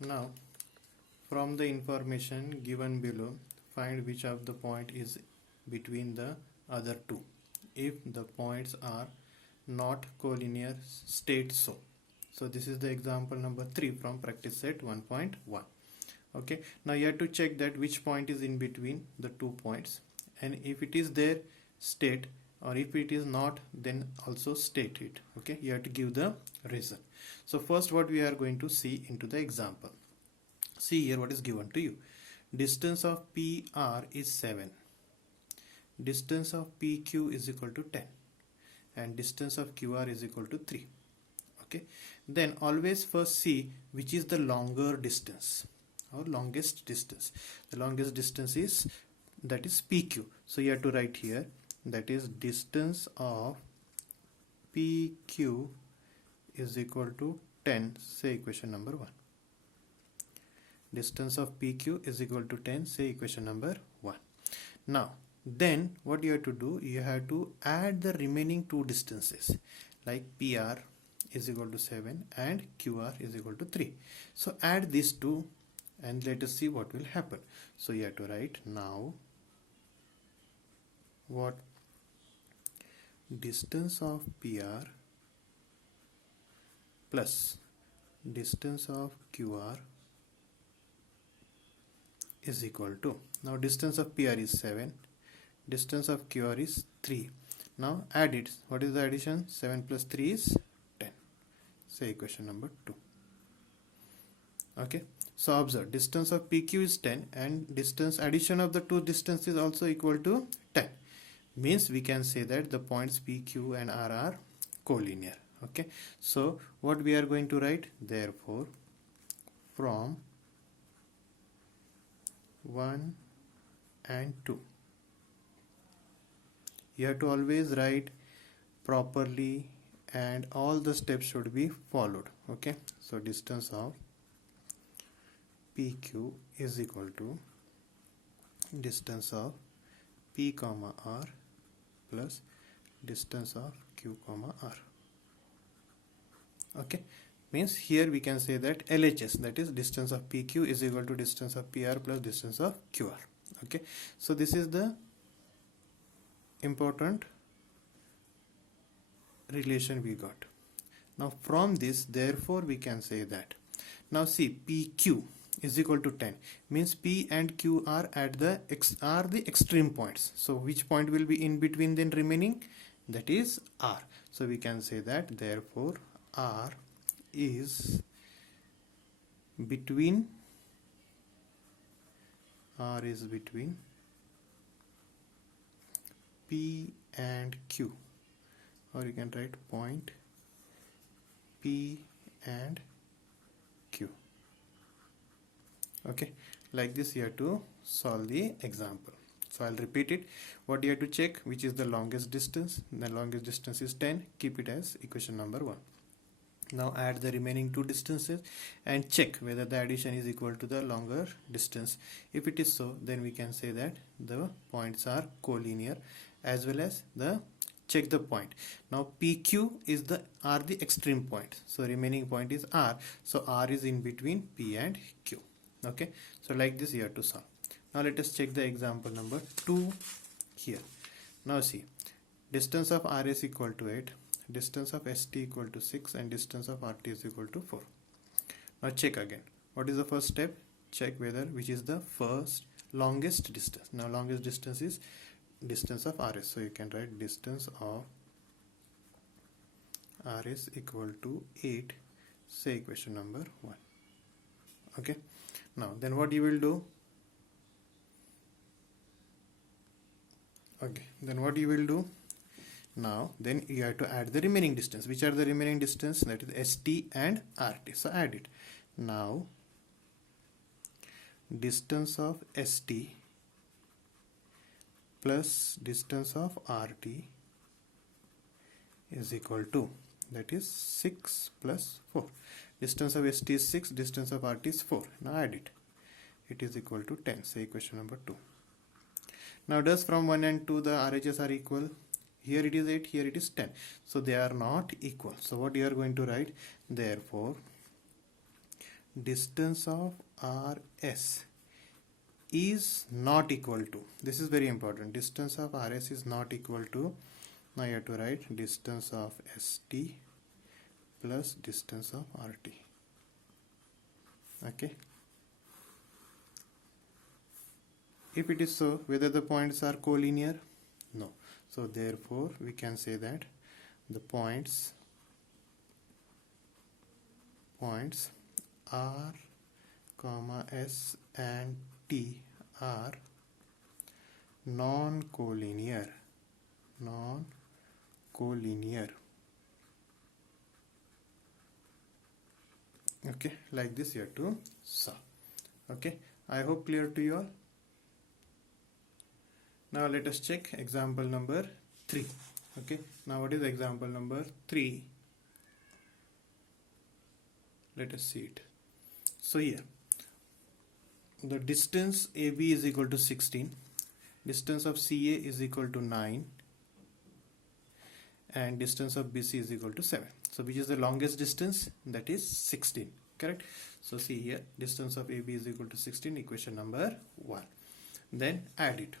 Now, from the information given below, find which of the point is between the other two. If the points are not collinear, state so. So this is the example number 3 from practice set 1.1. Okay, now you have to check that which point is in between the 2 points, and if it is there, state, or if it is not, then also state it. Okay, you have to give the reason. So first, what we are going to see into the example. See here what is given to you. Distance of PR is 7. Distance of PQ is equal to 10. And distance of QR is equal to 3. Okay. Then always first see which is the longer distance or longest distance. The longest distance is, that is PQ. So you have to write here, that is distance of PQ is equal to 10. Say equation number 1. Distance of PQ is equal to 10. Say equation number 1. Now, then what you have to do, you have to add the remaining two distances, like PR is equal to 7 and QR is equal to 3. So add these two and let us see what will happen. So you have to write now what distance of PR plus distance of QR is equal to, now distance of PR is 7, distance of QR is 3. Now add it. What is the addition? 7 plus 3 is 10. Say equation number 2. Okay, so observe, distance of PQ is 10 and distance addition of the two distances is also equal to 10. Means we can say that the points PQ and R are collinear. Okay, so what we are going to write, therefore from 1 and 2, you have to always write properly and all the steps should be followed. Okay, so distance of PQ is equal to distance of P comma R plus distance of Q comma R. Okay, means here we can say that LHS, that is distance of PQ is equal to distance of PR plus distance of QR. Okay, so this is the important relation we got. Now from this, therefore we can say that, now see, PQ is equal to 10 means P and Q are at the extreme points. So which point will be in between then remaining? That is R. So we can say that therefore R is between P and Q, or you can write point P and Q. Okay, like this you have to solve the example. So I'll repeat it. What you have to check, which is the longest distance. The longest distance is 10. Keep it as equation number 1. Now add the remaining two distances and check whether the addition is equal to the longer distance. If it is so, then we can say that the points are collinear, as well as the check the point. Now PQ is are the extreme point, so remaining point is R, so R is in between P and Q. Okay, so like this you have to solve. Now let us check the example number 2 here. Now see, distance of RS equal to 8, distance of ST equal to 6 and distance of RT is equal to 4. Now check again. What is the first step? Check whether which is the first longest distance. Now longest distance is distance of RS, so you can write distance of RS equal to 8. Say equation number 1. Okay, now then what you will do? Okay, then what you will do? Now then you have to add the remaining distance. Which are the remaining distance? That is ST and RT. So add it. Now distance of ST plus distance of RT is equal to, that is 6 plus 4. Distance of ST is 6, distance of RT is 4. Now add it. It is equal to 10. Say equation number 2. Now does from 1 and 2 the RHS are equal? Here it is 8, here it is 10. So they are not equal. So what you are going to write? Therefore, distance of RS is not equal to, this is very important, distance of RS is not equal to, now you have to write distance of ST plus distance of RT. Okay. If it is so, whether the points are collinear? No. So therefore we can say that the points R, S and T are non-collinear. Okay, like this you have to solve. Okay, I hope clear to you all. Now let us check example number 3. Okay, now what is example number 3? Let us see it. So here the distance AB is equal to 16, distance of CA is equal to 9, and distance of BC is equal to 7. So which is the longest distance? That is 16, correct? So see here, distance of AB is equal to 16, equation number 1. Then add it.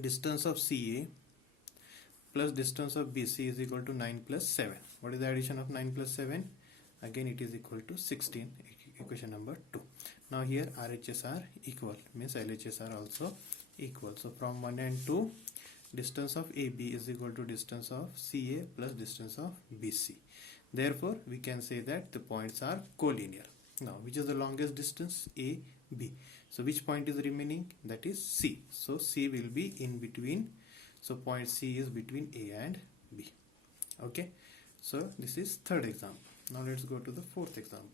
Distance of CA plus distance of BC is equal to 9 plus 7. What is the addition of 9 plus 7? Again it is equal to 16, equation number 2. Now here RHS are equal, means LHS are also equal. So from 1 and 2, distance of AB is equal to distance of CA plus distance of BC. Therefore we can say that the points are collinear. Now which is the longest distance? A, B. So which point is remaining? That is C. So C will be in between. So point C is between A and B. Okay. So this is third example. Now let's go to the fourth example.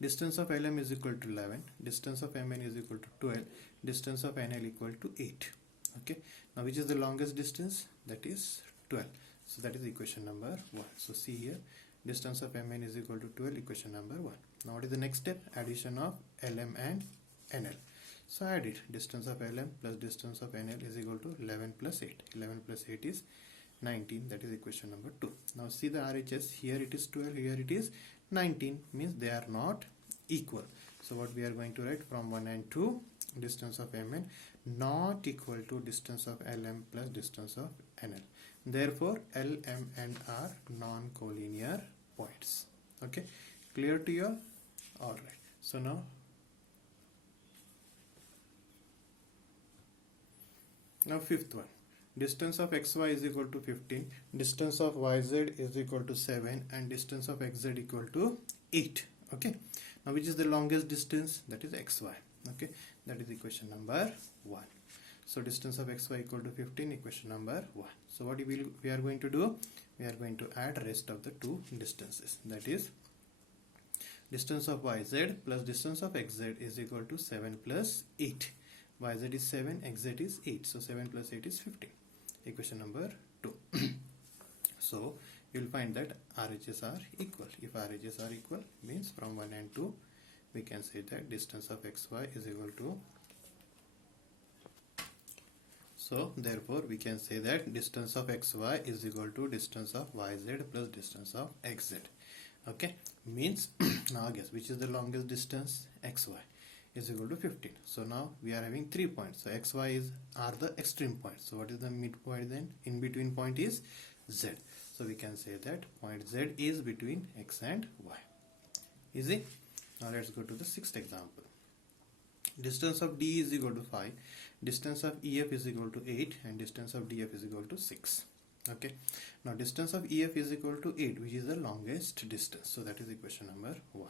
Distance of LM is equal to 11. Distance of MN is equal to 12. Distance of NL equal to 8. Okay. Now which is the longest distance? That is 12. So that is equation number 1. So see here, distance of MN is equal to 12, equation number 1. Now what is the next step? Addition of LM and NL. So add it. Distance of LM plus distance of NL is equal to 11 plus 8. 11 plus 8 is 19. That is equation number 2. Now see the RHS. Here it is 12. Here it is 19. Means they are not equal. So what we are going to write from 1 and 2, distance of MN not equal to distance of LM plus distance of NL. Therefore L, M and R non-collinear points. Okay, clear to you all? Alright. So now fifth one. Distance of XY is equal to 15, distance of YZ is equal to 7, and distance of XZ equal to 8. Okay. Now which is the longest distance? That is XY. Okay. That is equation number 1. So distance of XY equal to 15, equation number 1. So what we are going to do? We are going to add rest of the two distances. That is distance of YZ plus distance of XZ is equal to 7 plus 8. YZ is 7, XZ is 8. So 7 plus 8 is 15. Equation number 2. So you will find that RHS are equal. If RHS are equal, means from 1 and 2 we can say that distance of XY is equal to, so therefore we can say that distance of XY is equal to distance of YZ plus distance of XZ. Okay, means now guess which is the longest distance? XY is equal to 15. So now we are having 3 points. So XY are the extreme points. So what is the midpoint then? In between point is Z. So we can say that point Z is between X and Y. Easy? Now let's go to the sixth example. Distance of D is equal to 5. Distance of EF is equal to 8. And distance of DF is equal to 6. Okay. Now distance of EF is equal to 8, which is the longest distance. So that is equation number 1.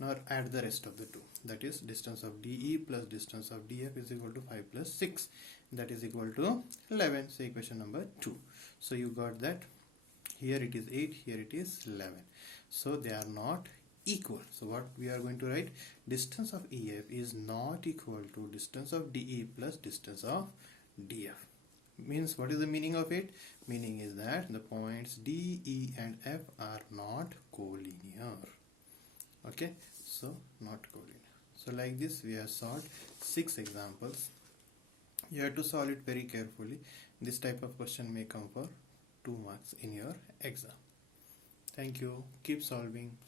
Now add the rest of the two. That is distance of DE plus distance of DF is equal to 5 plus 6. That is equal to 11. So equation number 2. So you got that. Here it is 8. Here it is 11. So they are not equal. So what we are going to write? Distance of EF is not equal to distance of DE plus distance of DF. Means what is the meaning of it? Meaning is that the points D, E and F are not collinear. Okay, so not collinear. So like this we have solved 6 examples. You have to solve it very carefully. This type of question may come for 2 marks in your exam. Thank you. Keep solving.